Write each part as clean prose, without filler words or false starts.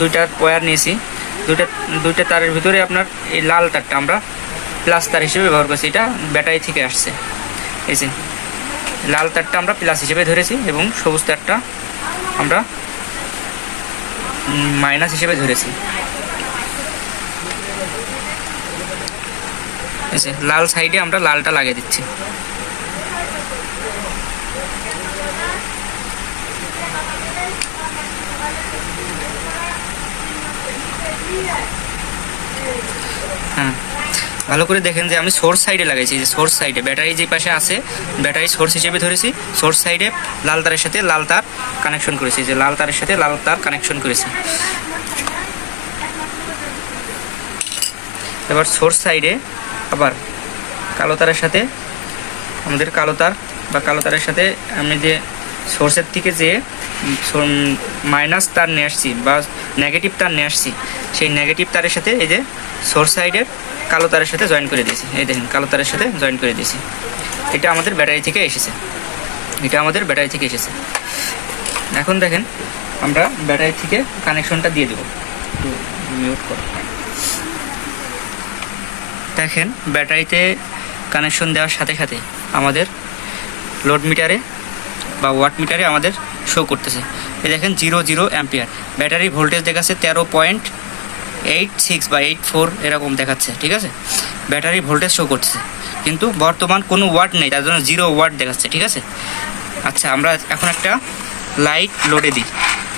দুইটা ওয়্যার নিয়েছি, দুইটা তারের ভিতরে আপনার এই লাল তারটা আমরা প্লাস তার হিসেবে ব্যবহার করছি। এটা ব্যাটারি থেকে আসছে। এই যে লাল তারটা আমরা প্লাস হিসেবে ধরেছি এবং সবুজ তারটা আমরা মাইনাস হিসেবে ধরেছি। এই যে লাল সাইডে আমরা লালটা লাগিয়ে দিচ্ছি। হ্যাঁ, ভালো করে দেখেন যে আমি সোর্স সাইডে লাগাইছি। যে সোর্স সাইডে ব্যাটারি যে পাশে আছে, ব্যাটারি সোর্স হিসেবে ধরেছি। সোর্স সাইডে লাল তারের সাথে লাল তার কানেকশন করেছি। যে লাল তারের সাথে লাল তার কানেকশন করেছি। এবার সোর্স সাইডে আবার কালো তারের সাথে আমাদের কালো তার বা কালো তারের সাথে আমি যে সোর্সের থেকে যে মাইনাস তার নিয়ে আসছি বা নেগেটিভ তার নিয়ে আসছি, সেই নেগেটিভ তারের সাথে এই যে সোর্স সাইডের কালো তারের সাথে জয়েন করে দিয়েছি। এই দেখেন কালো তারের সাথে জয়েন করে দিয়েছি। এটা আমাদের ব্যাটারি থেকে এসেছে। এখন দেখেন আমরা ব্যাটারি থেকে কানেকশনটা দিয়ে দেবো। একটু মিউট করো। দেখেন ব্যাটারিতে কানেকশন দেওয়ার সাথে সাথে আমাদের লোড মিটারে বা ওয়াট মিটারে আমাদের শো করতেছে। এই দেখেন 0 অ্যাম্পিয়ার। ব্যাটারি ভোল্টেজ দেখাচ্ছে 13.86 বা 84 এরকম দেখাচ্ছে। ঠিক আছে, ব্যাটারি ভোল্টেজ শো করতেছে, কিন্তু বর্তমান কোনো ওয়াট নেই, তার জন্য 0 ওয়াট দেখাচ্ছে। ঠিক আছে, আচ্ছা আমরা এখন একটা লাইট লোডে দিই,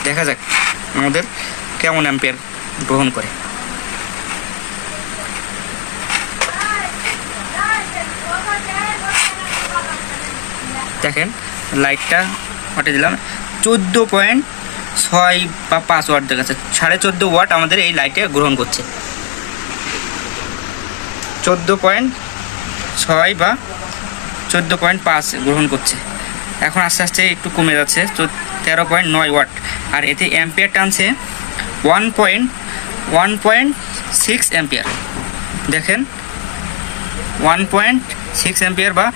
দেখা যাক আমাদের কেমন অ্যাম্পিয়ার গ্রহণ করে। দেখেন লাইটটা ওয়াটে দিলাম, 14.6 বা 5 ওয়াট দেখাচ্ছে। 14.5 ওয়াট আমাদের এই লাইটে গ্রহণ করছে। 14.6 বা 14.5 গ্রহণ করছে। এখন আস্তে আস্তে একটু কমে যাচ্ছে, 13.9 ওয়াট। আর এতে অ্যাম্পিয়ার টানছে 1.6 অ্যাম্পিয়ার। দেখেন 1.6 অ্যাম্পিয়ার বা